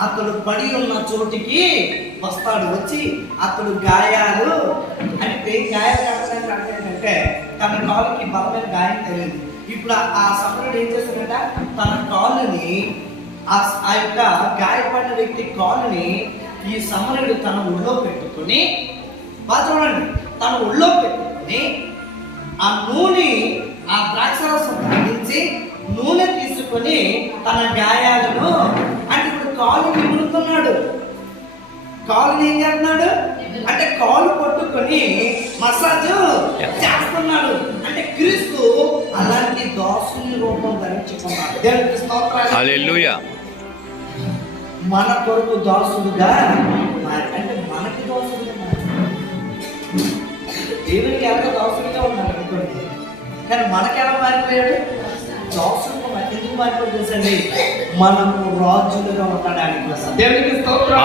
అతడు పడి ఉన్న చోటికి వస్తాడు. వచ్చి అతడు గాయాలు అంటే గాయాలు కావడానికి ఏంటంటే తన కాలుకి బలమైన గాయం తెలియదు. ఇప్పుడు ఆ- ఆ సమరుడు ఏం చేస్తాడంట? తన కాలుని ఆ ఆ యొక్క గాయపడిన వ్యక్తి కాలుని ఈ సమరుడు తన ఒళ్ళో పెట్టుకొని బాగా చూడండి. తన ఒళ్ళో పెట్టుకొని ఆ నూనె ఆ ద్రాక్షరసం తాగించి నూనె తీసుకొని తన గాయాలను అంటే ఇప్పుడు కాలు నిమురుతున్నాడు కాలుని ఏం చేస్తున్నాడు? అంటే కాలు పట్టుకొని మసాజ్ చేస్తున్నాడు. అంటే క్రీస్తు అలాంటి దాసుని రూపం ధరించుకున్నాడు. దేవునికి స్తోత్రాలు. హల్లెలూయా మన కొరకు దాసుడుగా అంటే మనకి దాసుడుగా మారి. దేవునికి ఎంత దాసుడుగా ఉన్నాడు అనుకోండి. కానీ మనకి ఎలా మారిపోయాడు? మారి ఎందుకు తెలుసండి మనము రాజులుగా ఉండడానికి దేవునికి స్తోత్రం